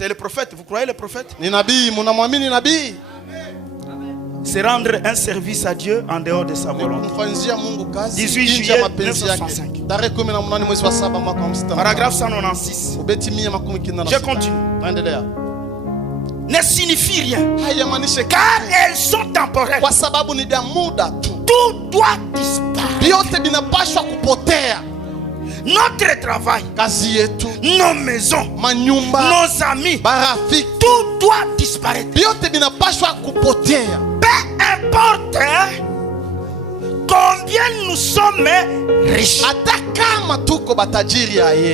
C'est le prophète. Vous croyez le prophète? Ni nabii, mnamwamini nabii? C'est rendre un service à Dieu en dehors de sa volonté. 18 juillet 1965. Paragraphe 196. Je continue. Ne signifie rien. Car elles sont temporaires. Tout doit disparaître. Notre travail, nos maisons, nos amis, tout doit disparaître. Peu importe combien nous sommes riches,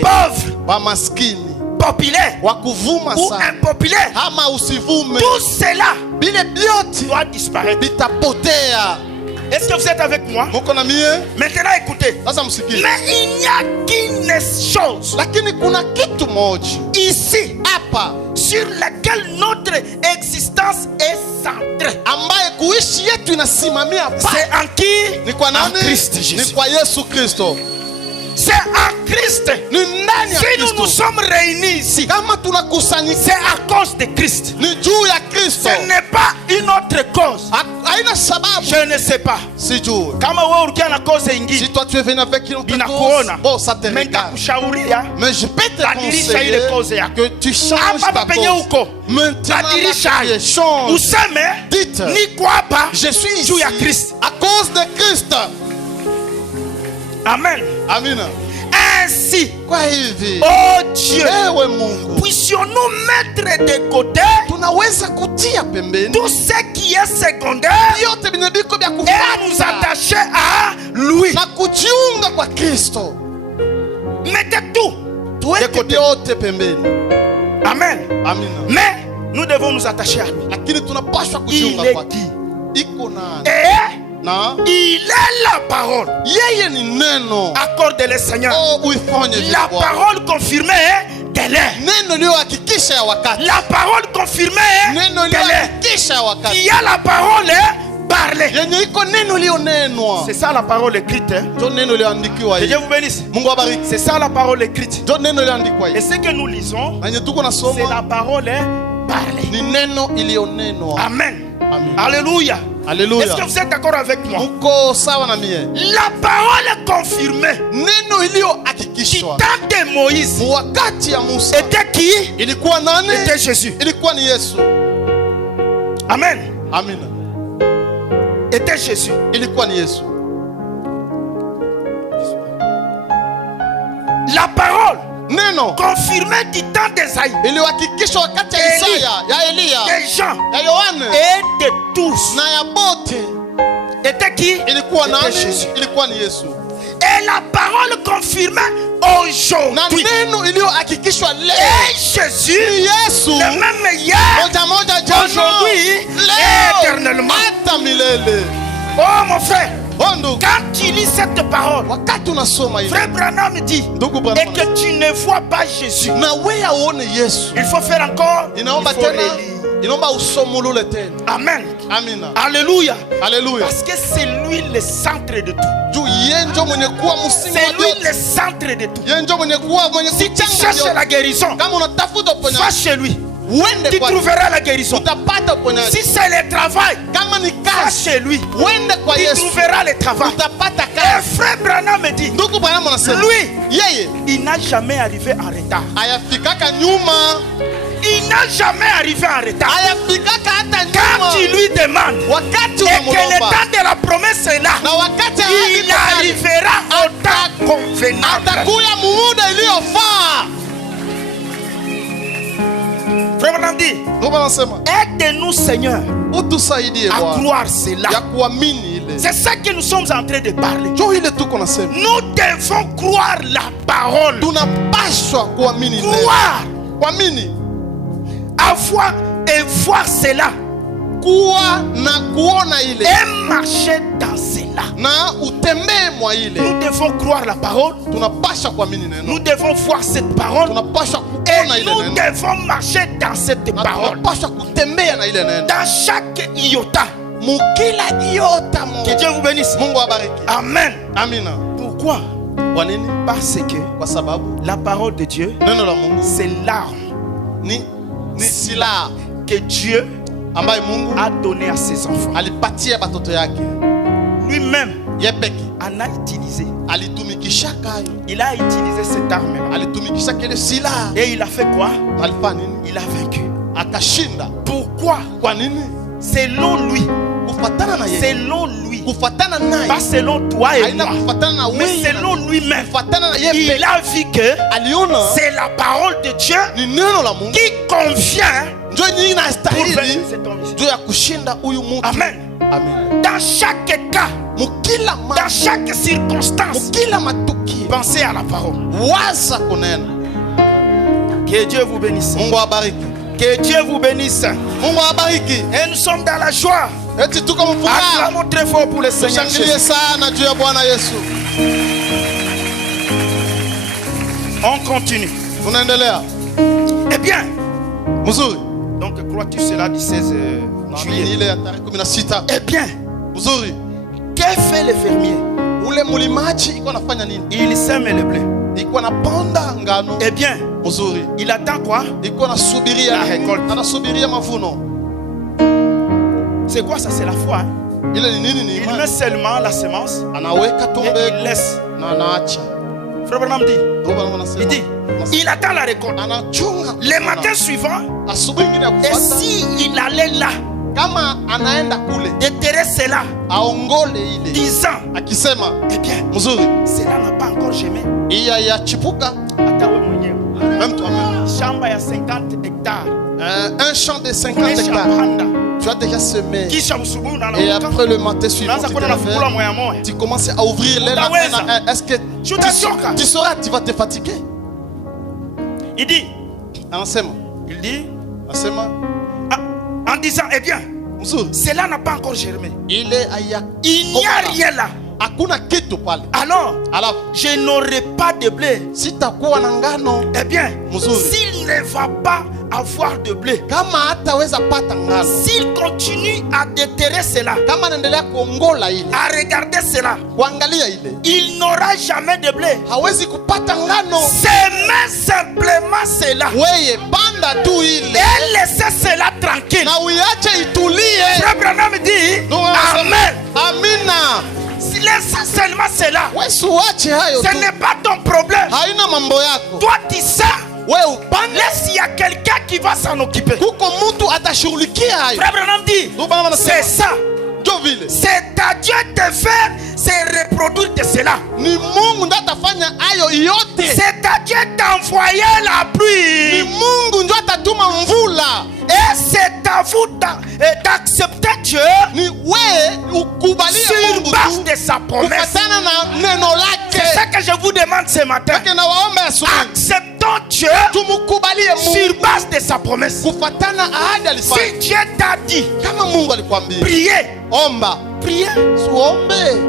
pauvres, populaires ou impopulaires, tout cela doit disparaître. Est-ce que vous êtes avec moi? Maintenant écoutez. Mais il n'y a qu'une chose ici sur laquelle notre existence est centrée. C'est en qui? En Christ Jésus. C'est en Christ. Si nous nous sommes réunis ici, c'est à cause de Christ. Ce n'est pas une autre cause. Je ne sais pas. Si toi tu es venu avec une autre cause, ça te regarde. Mais je peux te conseiller que tu changes ta cause. Maintenant, la change. Dites, je suis ici à cause de Christ. Amen. Amen. Ainsi, oh Dieu, puissions-nous mettre de côté tout ce qui est secondaire et nous attacher à lui. Mettez tout de côté. Amen. Mais nous devons nous attacher à lui. Il est qui? Il est la parole. Accordez-le Seigneur. La parole confirmée qu'elle est. La parole confirmée qu'elle est. Qui a la parole parlée. C'est ça la parole écrite. Que Dieu vous bénisse. C'est ça la parole écrite. Et ce que nous lisons, c'est la parole parlée. Amen. Alléluia. Alléluia. Est-ce que vous êtes d'accord avec moi? La parole est confirmée. Du temps de Moïse était qui? Était Jésus. Amen. Était Jésus. La parole confirmé du temps d'Esaïe, des gens et de tous. Était qui? Était Jésus. Et la parole confirmée aujourd'hui. Et Jésus, le même hier, aujourd'hui et éternellement. Oh mon frère, quand tu lis cette parole, Frère Branham dit, et que tu ne vois pas Jésus, il faut faire encore, il faut relire. Amen. Alléluia. Parce que c'est lui le centre de tout. C'est lui le centre de tout. Si tu cherches la guérison, va chez lui. Tu trouveras la guérison. Si c'est le travail, va chez lui. Tu trouveras le travail. Et Frère Branham me dit, lui, il n'a jamais arrivé en retard. Il n'a jamais arrivé en retard. Quand tu lui demandes et que le temps de la promesse est là, il arrivera au temps convenable. Frère Branham dit, aide-nous Seigneur à croire cela. C'est ça que nous sommes en train de parler. Nous devons croire la parole. Croire. Avoir et voir cela. Et marcher dans cela. Nous devons croire la parole. Nous devons voir cette parole. Et nous devons marcher dans cette parole. Dans chaque iota. Que Dieu vous bénisse. Amen. Pourquoi? Parce que la parole de Dieu, c'est l'arme ni silaha que Dieu ambaye Mungu a donné à ses enfants. Alipatia batoto yake. Lui-même Yepeki en a utilisé. alitumikisha kayo. Il a utilisé cette arme-là. Alitumikisha kile silaha. Et il a fait quoi? Alifanya nini? Il a vaincu. Akashinda. Pourquoi? Kwa nini? Selon lui. Kufatana na yeye. Selon lui. Kufatana naye. Pas selon toi et moi. Kufatana na wewe. Mais selon lui-même. Kufatana na yeye. Il a vu que aliona c'est la parole de Dieu ni neno la Mungu qui convient ndio nyinyi pour inastahili vaincre cet homme. ndio ya kushinda huyu mtu. Amen. Amen. Dans chaque cas, dans chaque circonstance, pensez à la parole. Waza kunena. Que Dieu vous bénisse. Mungu abariki. Que Dieu vous bénisse. Mungu abariki. Et nous sommes dans la joie. Eti tuko mfuraha. Acclamons très fort pour le Seigneur. Shangilie sana juu ya Bwana Yesu. On continue. Tunaendelea. Eh bien, Mzuri. donc crois-tu cela du 16 juillet? Ile ya tarehe 16. Eh bien, Mzuri. que fait le fermier? Ule mulimaji iko anafanya nini? Il sème le blé. Iko anapanda ngano. Eh bien, Mzuri. il attend quoi? Iko anasubiria la récolte. Anasubiria mavuno. C'est quoi ça? C'est la foi. Hein? Ile ni nini? Ni il met seulement la semence. Anaweka tumbe. Et il laisse. Na anaacha. Frère Branham dit. Il dit. Il attend la récolte. Le matin suivant. Et si il allait là. Kama anaenda kule déterrer cela aongole ile 10 ans akisema eh bien mzuri cela n'a pas encore germé iya ya chipuka hata wewe mwenyewe même toi-même shamba ya 50 hectares un champ de 50 hectares tu as déjà semé kisha msubuhi unaona et après le matin suivant tu commences à ouvrir les lapins. Est-ce que tu sauras tu vas te fatiguer? Il dit anasema il dit anasema en disant eh bien cela n'a pas encore germé. Il n'y a rien là. Alors je n'aurai pas de blé. Eh bien s'il ne va pas avoir de blé, s'il continue à déterrer cela, à regarder cela, il n'aura jamais de blé. C'est même simplement cela et laissez cela tranquille. Frère Branham dit Amen. Amina. Si laisse seulement cela, ce n'est pas ton problème. Toi tu sais, laisse, il y a quelqu'un qui va s'en occuper. Frère Branham dit c'est ça. C'est à Dieu de faire se reproduire de cela. C'est à Dieu d'envoyer la pluie. Et c'est à vous d'accepter Dieu sur base de sa promesse. C'est ça que je vous demande ce matin. Acceptons Dieu sur base de sa promesse. Si Dieu t'a dit priez, priez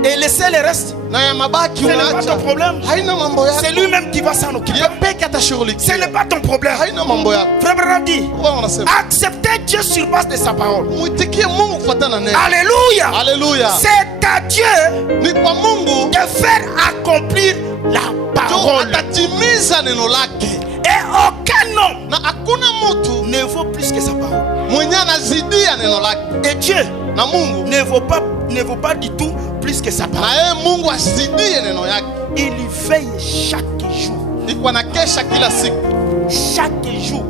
et laissez le reste. Ce n'est pas ton problème. C'est lui-même qui va s'en occuper. Ce n'est pas ton problème. Frère Branham dit acceptez Dieu sur base de sa parole. Alléluia. Alléluia. C'est à Dieu de faire accomplir la parole. Et aucun homme ne vaut plus que sa parole. Et Dieu ne vaut pas du tout plus que sa parole. Il veille chaque jour. Chaque jour.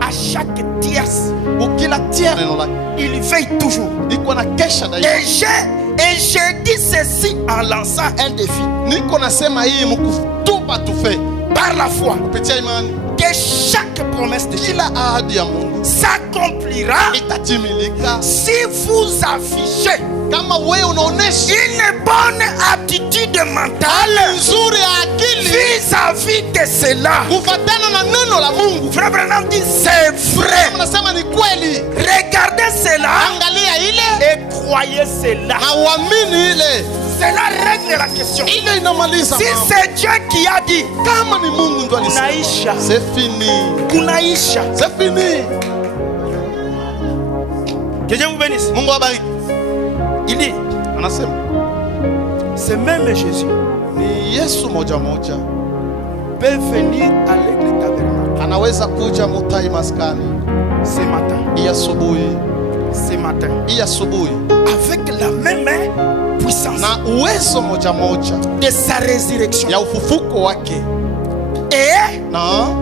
À chaque tierce. Il veille toujours. Et j'ai dit ceci en lançant un défi. Par la foi que chaque promesse de Dieu s'accomplira si vous affichez une bonne attitude mentale vis-à-vis de cela. Frère Branham dit c'est vrai. Regardez cela et croyez cela. Cela règle la question. Si c'est Dieu qui a dit Kunaisha, c'est fini. Kunaisha. C'est fini. Que Dieu vous bénisse. Il dit c'est même Jésus peut venir à l'église tabernacle. Anaweza kuja mutai maskani. Ce matin. Ce matin. Avec la même puissance. Na uwezo moja moja. De sa résurrection. Ya ufufuko wake. Et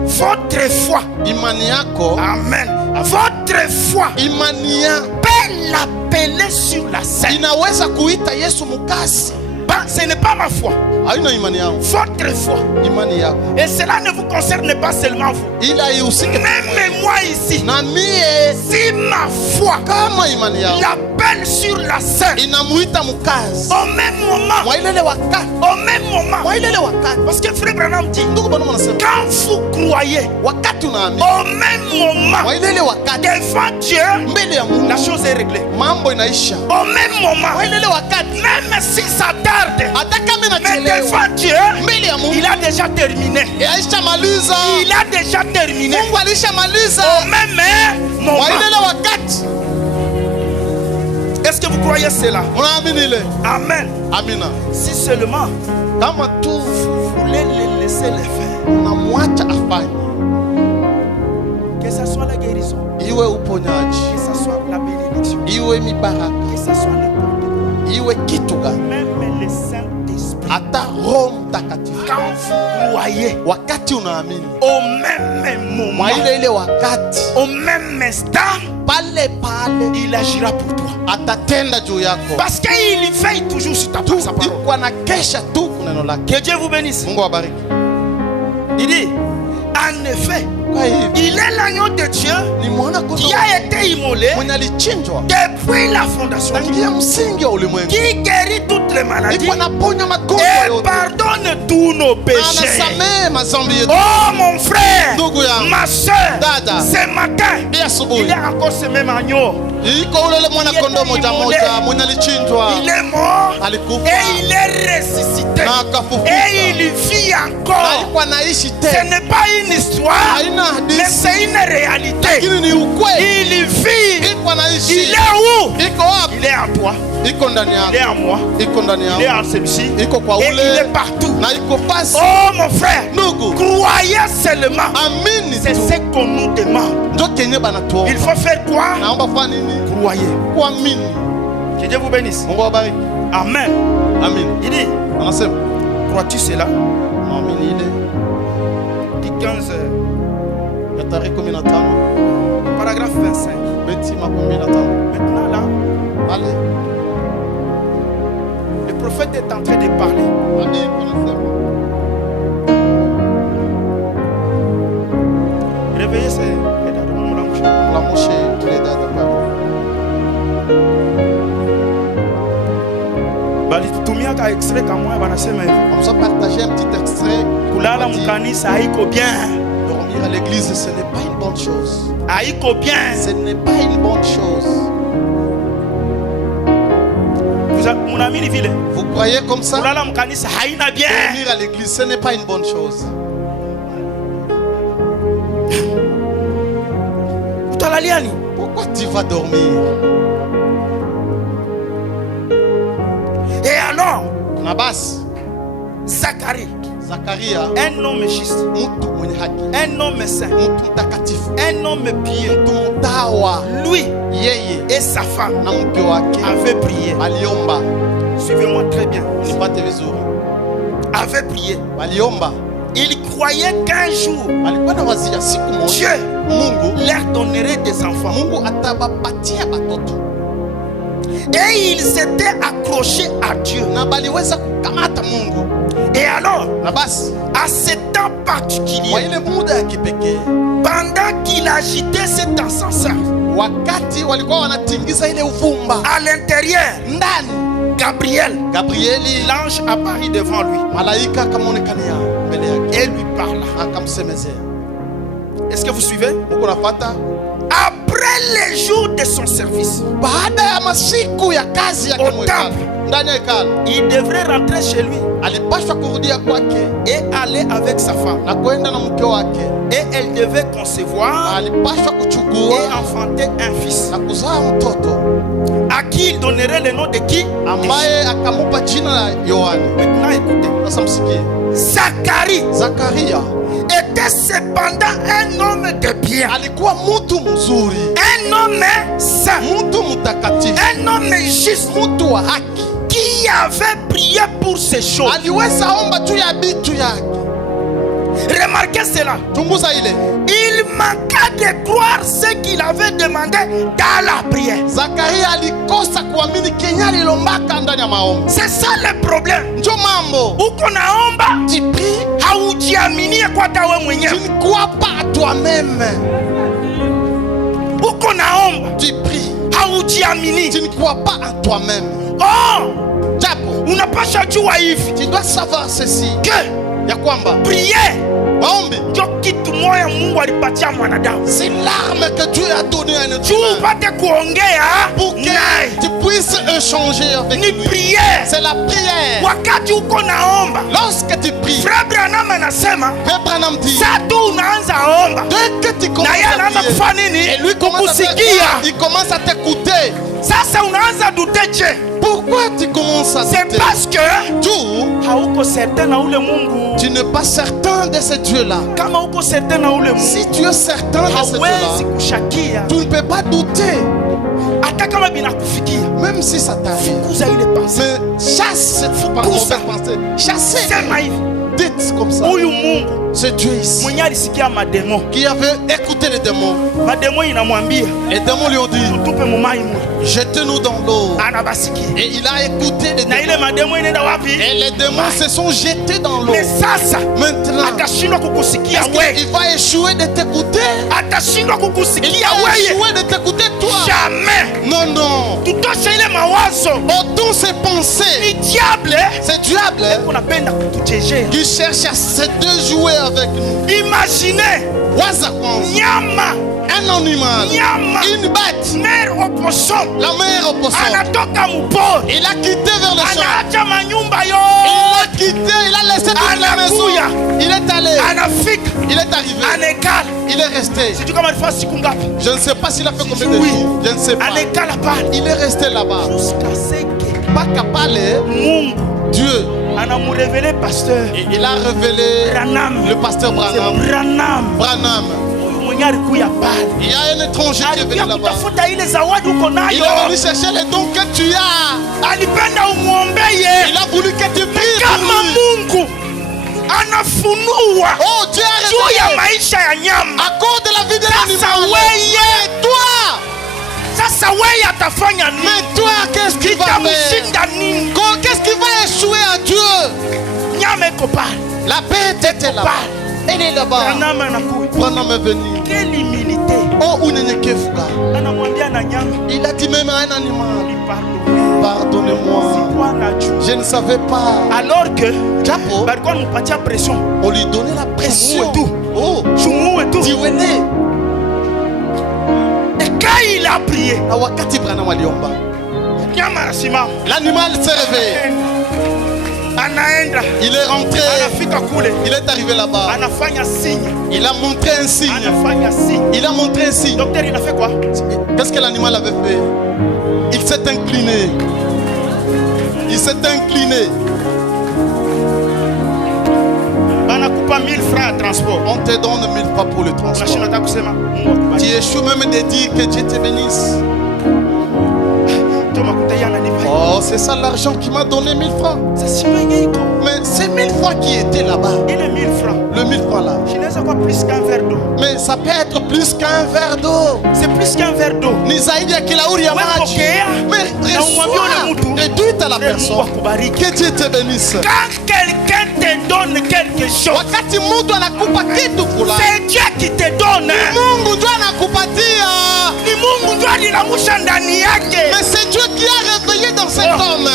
votre foi. Imani yako. Amen. Votre foi. Imani ya. Peut l'appeler sur la scène. Inaweza kuita Yesu mukasi. Ce n'est pas ma foi. Votre foi. Et cela ne vous concerne pas seulement vous. Même moi ici. Si ma foi l'appelle sur la scène. Au même moment. Parce que Frère Branham dit, quand vous croyez, au même moment, devant Dieu, la chose est réglée. Au même moment, même si ça tarde, mais devant Dieu, il a déjà terminé. Il a déjà terminé. Au même moment. Est-ce que vous croyez cela? Amen. Si seulement vous voulez les laisser les faire, que ce soit la guérison, que ce soit la bénédiction, que ce soit n'importe quoi, même le Saint-Esprit, quand vous croyez, au même moment, au même instant, il agira pour toi. Parce qu'il veille toujours sur ta parole. Que Dieu vous bénisse. Il dit, en effet, il est l'agneau de Dieu qui a été immolé depuis la fondation du monde, qui guérit toutes les maladies et pardonne tous nos péchés. Oh mon frère, ma soeur, ce matin, il y a encore ce même agneau. Il est mort et il est ressuscité et il vit encore. Ce n'est pas une histoire, mais c'est une réalité. Il vit. Il est où? Il est en toi. Il est en moi. Il est en celui-ci. Et il est partout. Oh mon frère, croyez seulement. C'est ce qu'on nous demande. Il faut faire quoi? Croyez. Que Dieu vous bénisse. Amen. Il dit, crois-tu cela? Dit 15. Paragraphe 25. Maintenant là, le prophète est en train de parler. Réveillez ces on va partager un petit extrait. Dormir à l'église, ce n'est pas une bonne chose. Ce n'est pas une bonne chose. Vous croyez comme ça? Dormir à l'église, ce n'est pas une bonne chose. Pourquoi tu vas dormir? Et alors, Zacharie, un homme juste, un homme saint, un homme pieux, lui et sa femme avaient prié. Suivez-moi très bien. Avaient prié. Il croyait qu'un jour Dieu leur donnerait des enfants. Et ils s'étaient accrochés à Dieu. Et alors, à ce temps particulier, pendant qu'il agitait cet encens, à l'intérieur, Gabriel, l'ange apparut devant lui et lui parla. Est-ce que vous suivez? Après les jours de son service, au temple, il devrait rentrer chez lui et aller avec sa femme. Et elle devait concevoir et enfanter un fils à qui il donnerait le nom de qui? Maintenant écoutez. Zacharie Zakaria était cependant un homme de bien. alikuwa mtu mzuri, Un homme saint. mtu mtakatifu, Un homme juste. mtu wa haki. Qui avait prié pour ces choses. Aliweza omba juu ya vitu yake. Remarquez cela. Chunguza ile. Il manqua de croire ce qu'il avait demandé dans la prière. Zakaria alikosa kuamini Kenya alilombaka ndani ya maombi. C'est ça le problème. Ndio mambo. Uko naomba, Tu pries, haujiaminie kwa hata wewe mwenyewe. tu ne crois pas à toi-même. Uko naomba, Tu pries, haujiamini. tu ne crois pas à toi-même. Oh, Japo, unapasha jua hivi tu dois savoir ceci. que Ya kwamba prier maombi ndio kitu moja Mungu alipatia mwanadamu. c'est l'arme que Dieu a donnée à notre Tu humain. upate kuongea Pour naye. que tu puisses échanger avec Ni lui. prière. C'est la prière. Wakati uko naomba, Lorsque tu pries, Frère Branham anasema Frère Branham dit, saa tu unaanza omba dès que tu na commences yeye à anaanza prier, kufanya nini? et lui commence à Kukusikia. il commence à t'écouter. Sasa unaanza douter. Pourquoi tu commences à C'est douter? parce que Tu, hauko certain na ule Mungu. tu n'es pas certain de ce Dieu-là. Kama uko certain na ule Mungu, Si tu es certain de ce hauwezi Dieu-là, kushakia tu ne peux pas douter, hata kama binakufikia. même si ça t'arrive. Fukuza ile pensée. Mais chasse cette mauvaise pensée. Chassez. Sema hivi, Dites comme ça. huyu Mungu Ce Dieu ici, mwenye alisikia mademo. qui avait écouté les démons. Mademo inamwambia Les démons lui ont dit, tupe mumai mwe. jetez-nous dans l'eau. Anabasikia. Et il a écouté les Na démons. ile mademo inaenda wapi? Et les démons se sont jetés dans l'eau. Mais sasa Maintenant, atashindwa kukusikia est-ce wewe. qu'il va échouer de t'écouter? Atashindwa Il kukusikia va wewe. échouer de t'écouter toi. Jamais. Non, non. Tutoshe ile mawazo. Ôtons ces pensées. Ni diable C'est diable unapenda kutuchezea. qui cherche à se déjouer avec nous. Imaginez Waza kwanza. nyama, Un animal, nyama, une bête, mère opossum la mère au poisson. anatoka mpori, Il a quitté vers le champ. anaacha manyumba Il yo, a quitté, il a laissé toute la maison. anakuya, Il est allé, anafika, il est arrivé, anekala. il est resté. Sijui kama alifanya siku ngapi, Je ne sais pas s'il a fait combien de Oui. jours. Je ne sais pas. anekala pale Il est resté là-bas. jusqu'à ce que Pas capable, Mungu Dieu. anamurevele pasteur Et il a révélé Branham. le pasteur Branham. C'est Branham Branham. huyu mwenye alikuya pale, Il y a un étranger qui est venu alikuya là-bas. kutafuta ile zawadi uko Il nayo, est venu chercher les dons que tu as. alipenda umwombeye. Il a voulu que tu pries pour Kama lui. Mungu anafunua Oh, Dieu a juu ya révélé maisha ya nyama, à cause de la vie de sasa l'animal. weye, Et toi, sasa weye atafanya mais nini? toi, qu'est-ce qu'il va faire? Itamshinda nini? Qu'est-ce qui va échouer à Dieu? Nyama iko pale, La bête était là-bas. Elle est là-bas. Branham anakuja. Branham est venu. Quelle humilité! Oh, unyenyekevu. Anamwambia na nyama, Il a dit même à un animal, pardonne. pardonnez-moi. Sikuwa najua. Je ne savais pas. Alors que Japo, balikuwa anampatia pression, on lui donnait la pression. Chumuue tu. Oh, chumuue tu. Diwene. Et quand il a prié, Na wakati Branham aliomba, nyama anasimama, l'animal s'est réveillé. anaenda, Il est rentré. anafika kule, Il est arrivé là-bas. anafanya signe, Il a montré un signe. anafanya signe. Il a montré un signe. Docteur, il a fait quoi? Qu'est-ce que l'animal avait fait? Il s'est incliné. Il s'est incliné. Banakupa 1000 francs à transport. On te donne 1000 francs pour le Unashinda transport. hata kusema Mungu akubariki. Tu échoues même de dire que Dieu te bénisse. Ndio makuta yana nipa. Oh, c'est ça l'argent qui m'a donné 1000 francs. Sasa mwenye iko. Mais c'est 1000 francs qui étaient là-bas. Ile 1000 francs. Le 1000 francs là. Inaweza kuwa plus qu'un verre d'eau. Mais ça peut être plus qu'un verre d'eau. C'est plus qu'un verre d'eau. Ni zaidi ya kilauri ya Wewe maji. pokea. Mais Na umwambie ule mtu. reçois. Réduis à la Mungu personne. akubariki. Que Dieu te bénisse. Quand quelqu'un te donne quelque chose, Wakati mtu anakupa kitu fulani, c'est Dieu qui te donne. Mungu ndio anakupatia. Ni Mungu ndio alilamusha ndani yake. Mais c'est Dieu qui a réveillé dans cet homme.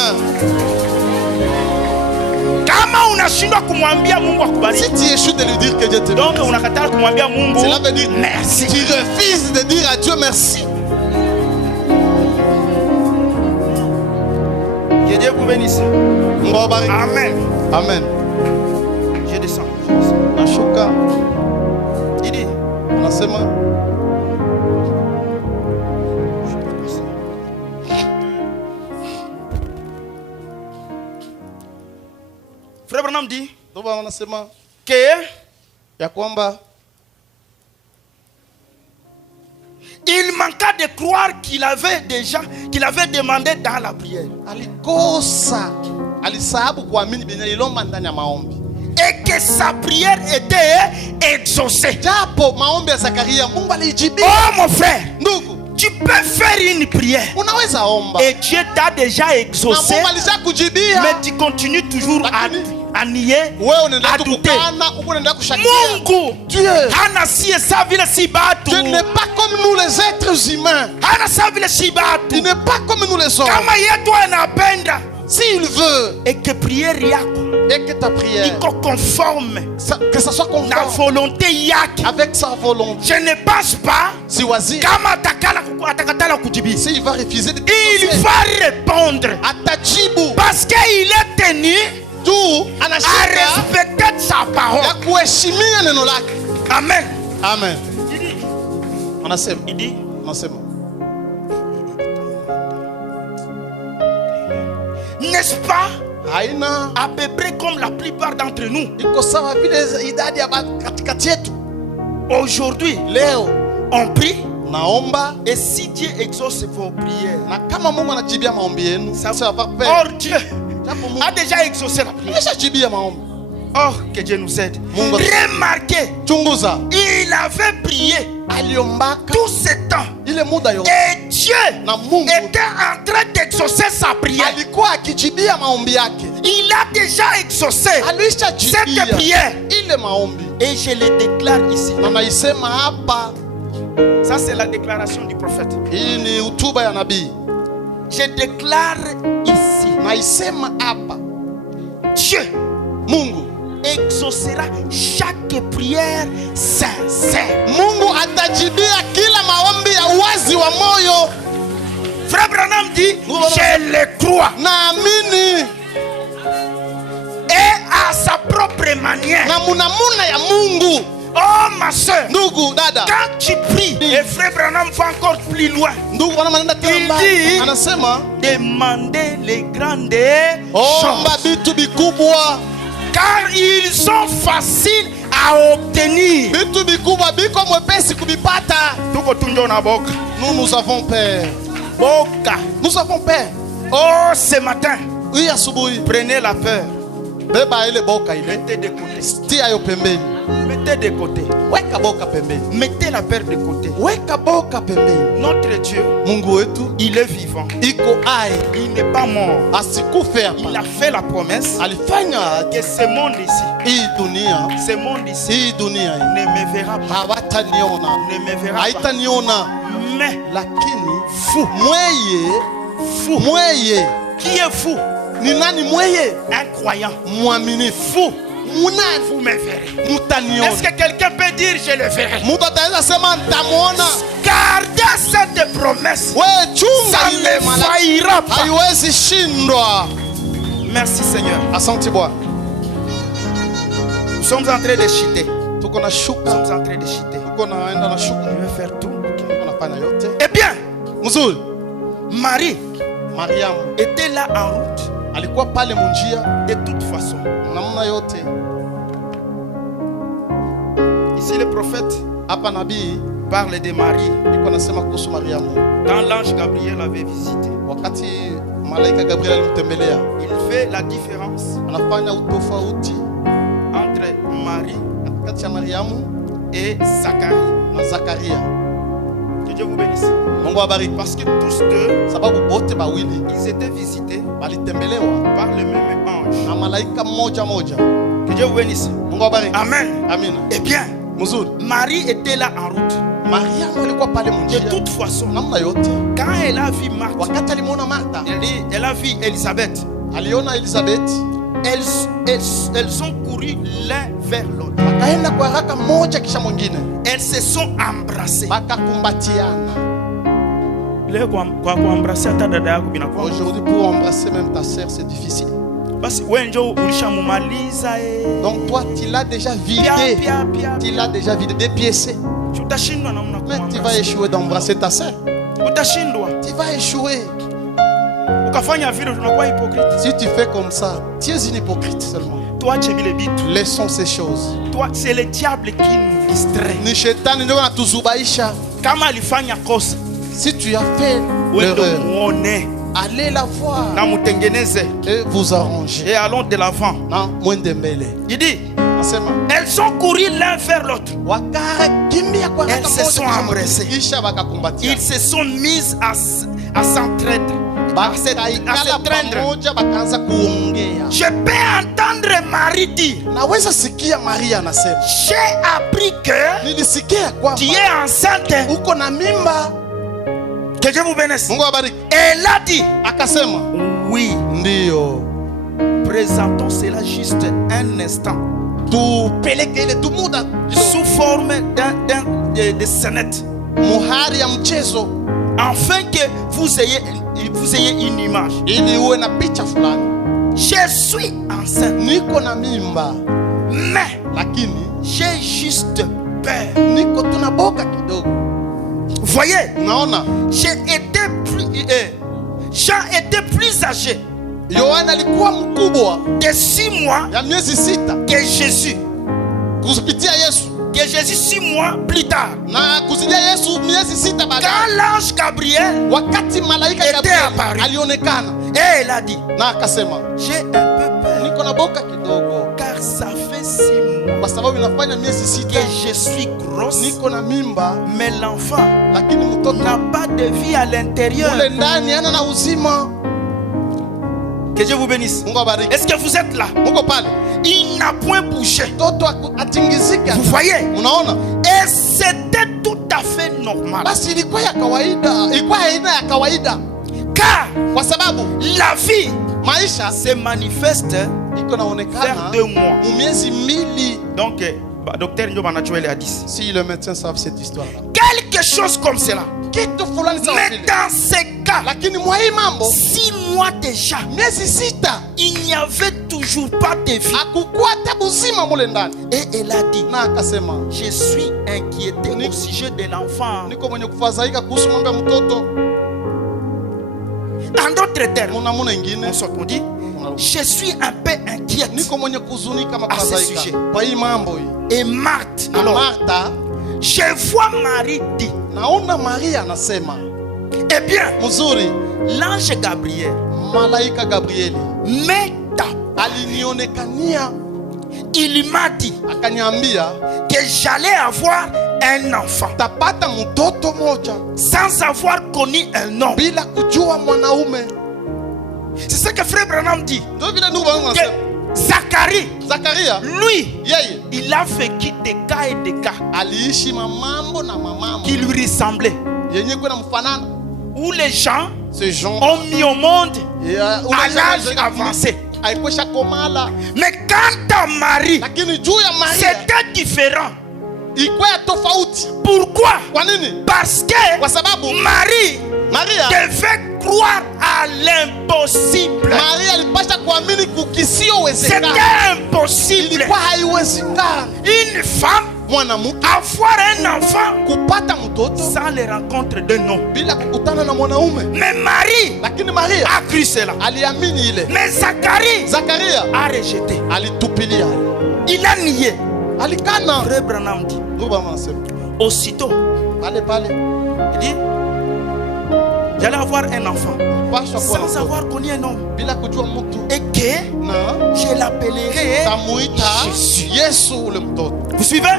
Kama unashindwa kumwambia Mungu Si akubariki, tu échoues de lui dire que Dieu te donc bénisse, unakataa kumwambia Mungu cela veut dire merci. tu refuses de dire à Dieu merci. Que Dieu vous bénisse. Mungu awabariki. Amen. Amen. Je descends. Nashuka, Didi. unasema Frère Branham dit, il manqua de croire qu'il avait demandé dans la prière. Et que sa prière était exaucée. Oh mon frère, tu peux faire une prière et Dieu t'a déjà exaucé, mais tu continues toujours à nier, à douter. Mungu, Dieu n'est pas comme nous les êtres humains. Il n'est pas comme nous les hommes. S'il veut et que prière et que ta prière conforme que ça soit conforme la volonté avec sa volonté, je ne pense pas s'il va refuser de il va répondre parce qu'il est tenu à respecter sa parole. Amen. Amen. Il dit n'est-ce pas à peu près comme la plupart d'entre nous aujourd'hui on prie et si Dieu exauce vos prières, or Dieu a déjà exaucé la prière. Oh, que Dieu nous aide. Remarquez, il avait prié tout ce temps et Dieu était en train d'exaucer sa prière. Il a déjà exaucé cette prière et je le déclare ici. Ça c'est la déclaration du prophète. Je déclare ici, Dieu exaucera chaque prière sincère. Frère Branham dit, je le crois. Et à sa propre manière. Oh ma soeur, quand tu pries, et Frère Branham va encore plus loin. Il dit, demandez les grandes choses. Car ils sont faciles à obtenir. Nous avons peur. Nous avons peur. Oh, ce matin, prenez la peur. Mettez de côté. Mettez de côté. Mettez la peur de côté. Notre Dieu, il est vivant. Il n'est pas mort. Il a fait la promesse que ce monde ici, ne me verra pas. Ne me verra pas. Mais fou. Qui est fou? Incroyant. Fou. Vous me verrez. Est-ce que quelqu'un peut dire je le verrai? Gardez cette promesse. Ça ne faillira pas. Merci Seigneur. Nous sommes en train de chuter. Je vais faire tout. Eh bien, Marie était là en route. De toute façon. Ici le prophète parle de Marie. Quand l'ange Gabriel avait visité, il fait la différence entre Marie et Zacharie. Que Dieu vous bénisse. Parce que tous deux, ils étaient visités par le même ange. Que Dieu vous bénisse. Amen. Eh bien, Marie était là en route. De toute façon, quand elle a vu Marthe, elle a vu Elisabeth. Elles ont couru l'un vers l'autre. Elles se sont embrassées. Aujourd'hui, pour embrasser même ta sœur, c'est difficile. Donc toi, tu l'as déjà vidé. Tu l'as déjà vidé, dépiécé. Mais tu vas échouer d'embrasser ta sœur. Tu vas échouer. Si tu fais comme ça, tu es une hypocrite seulement. Toi, tu es les laissons ces choses. Toi, c'est le diable qui nous distrait. Ni shetani ndio anatuzubaisha. Kama alifanya kosa, si tu as fait l'erreur, allez la voir et vous arranger. Et allons de l'avant. Il dit, elles ont couru l'un vers l'autre. Elles se sont embrassées. Ils se sont mises à s'entraître. Je peux entendre Marie dire, j'ai appris que tu es enceinte. Que Dieu vous bénisse. Elle a dit, oui. Présentons cela juste un instant. Sous forme de scénette. Afin que vous ayez une image. Je suis enceinte. Mais j'ai juste peur. Voyez, j'ai été plus âgé de 6 mois que Jésus. Que Jésus 6 mois plus tard. Quand l'ange Gabriel était apparu, et elle a dit, j'ai un peu peur, car ça fait 6 mois que je suis grosse, mais l'enfant n'a pas de vie à l'intérieur. Que Dieu vous bénisse. Est-ce que vous êtes là? Il n'a point bougé. Vous voyez? Et c'était tout à fait normal. Car la vie se manifeste vers 2 mois. Donc, docteur Njoba a dit, si le médecin savent cette histoire-là, quelque chose comme cela. Mais dans ces cas, 6 mois déjà, il n'y avait toujours pas de vie. Et elle a dit, je suis inquiété au sujet de l'enfant. En d'autres termes, on dit, je suis un peu inquiète à ce sujet. Et Marthe, je vois Marie dire, eh bien, l'ange Gabriel il m'a dit que j'allais avoir un enfant sans avoir connu un nom. C'est ce que Frère Branham dit. Zacharie, lui, il a vécu des cas et des cas qui lui ressemblaient. Où les gens ont mis au monde à l'âge avancé. Mais quant à Marie, c'était différent. Pourquoi? Parce que Marie devait croire à l'impossible. C'était impossible. Une femme avoir un enfant sans les rencontres de nom. Mais Marie a cru cela. Mais Zacharie a rejeté. Il a nié. Frère Branham dit, aussitôt, il dit, j'allais avoir un enfant sans avoir connu un homme, et que je l'appellerai Jésus. Vous suivez?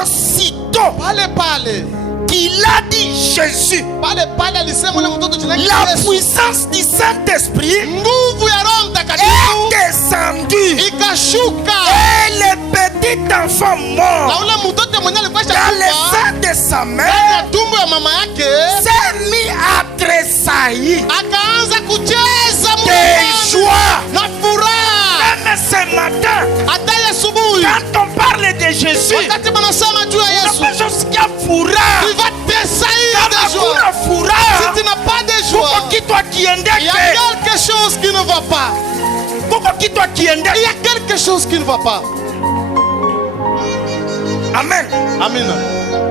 Aussitôt qu'il a dit Jésus, la puissance du Saint-Esprit est descendue. Et le petit enfant mort dans le sein de sa mère s'est mis à tressaillir de joie. Même ce matin, quand on parle de Jésus, il y a pas chose qui a fourra. Tu vas tressaillir de joie. Si tu n'as pas de joie, il y a quelque chose qui ne va pas. Il y a quelque chose qui ne va pas. Amen. Amen.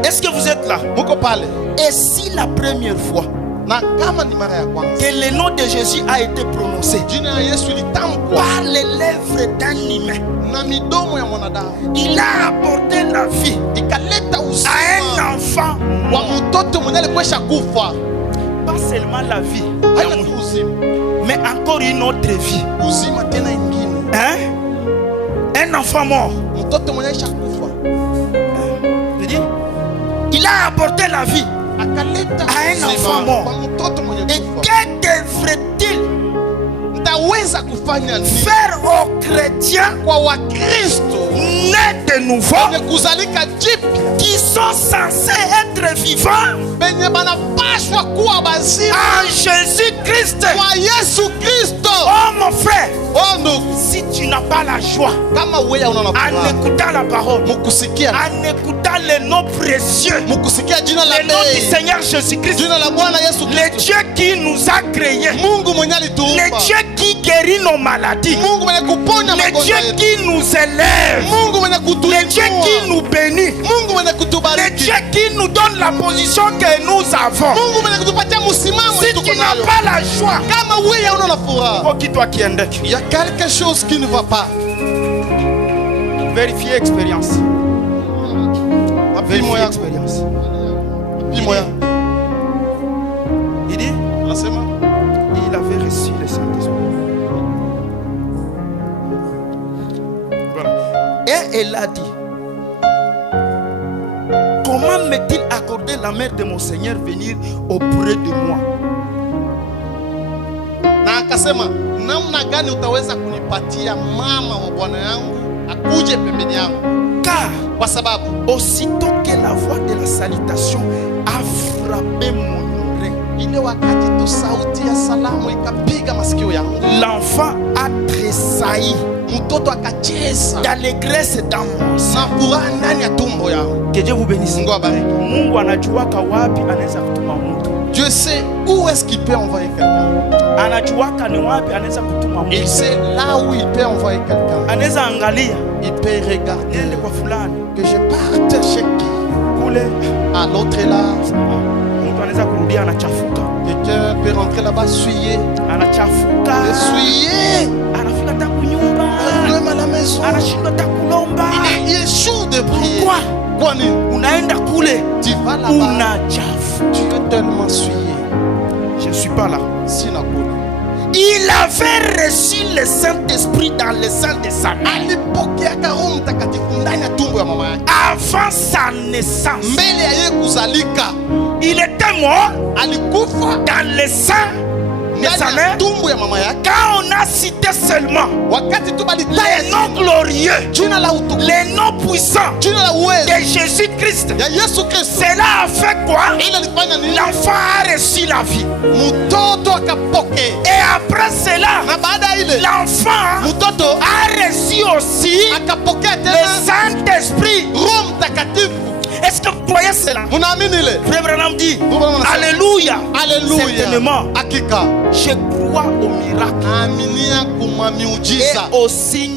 Est-ce que vous êtes là? Et si la première fois que le nom de Jésus a été prononcé par les lèvres d'un humain, il a apporté la vie à un enfant mort. Pas seulement la vie, mais encore une autre vie. Hein? Un enfant mort. Il a apporté la vie à un enfant mort. Et que devrait-il faire aux chrétiens nés de nouveau, qui sont censés être vivants en Jésus-Christ? Oh mon frère, si tu n'as pas la joie en écoutant la parole, en écoutant le nom précieux, le nom du Seigneur Jésus-Christ, le Dieu qui nous a créés, le Dieu qui guérit nos maladies, le Dieu qui nous élève, le Dieu qui nous bénit, le Dieu qui nous donne la position que nous avons. Si tu n'as pas la joie, il y a quelque chose qui ne va pas. Vérifiez expérience. Vérifiez expérience. Il dit, il avait reçu le Saint-Esprit. Voilà. Et elle a dit, comment m'est-il accordé la mère de mon Seigneur venir auprès de moi? Na akasema, namna gani utaweza kunipatia mama wa bwana yangu akuje pembeni yangu? Car kwa sababu aussitôt que la voix de la salutation a frappé mon oreille, ile wakati tu sauti ya salamu ikapiga masikio yangu, l'enfant a tressailli, mtoto akacheza d'allégresse dans mon sein, na furaha ndani ya tumbo yangu. Que Dieu vous bénisse. Mungu abariki. Mungu anajuaka wapi anaweza kutuma mtu. Dieu sait où est-ce qu'il peut envoyer quelqu'un. Anajuaka ni wapi anaweza kutuma mtu. Il sait là où il peut envoyer quelqu'un. Anaweza angalia, il peut regarder nende kwa fulani que je parte chez qui, kule à l'autre là. Mtu anaweza kurudia anachafuka. Quelqu'un peut rentrer là-bas souiller, anachafuka, souiller, anafika hata kunyumba, même à la maison, anashindwa hata kulomba. Il échoue de prier. Pourquoi? Kwa nini? Unaenda kule, tu vas là-bas, unachafu. tu es tellement souillé. Je ne suis pas là. Il avait reçu le Saint-Esprit dans le sein de sa mère. Avant sa naissance, il était mort dans le sein de sa mère. Quand on a cité seulement les noms glorieux, les noms puissants de Jésus-Christ, cela a fait quoi? L'enfant a reçu la vie. Et après cela, l'enfant a reçu aussi le Saint-Esprit. Est-ce que vous voyez cela? Frère Branham dit, Alléluia. Certainement, je crois au miracle et au signe.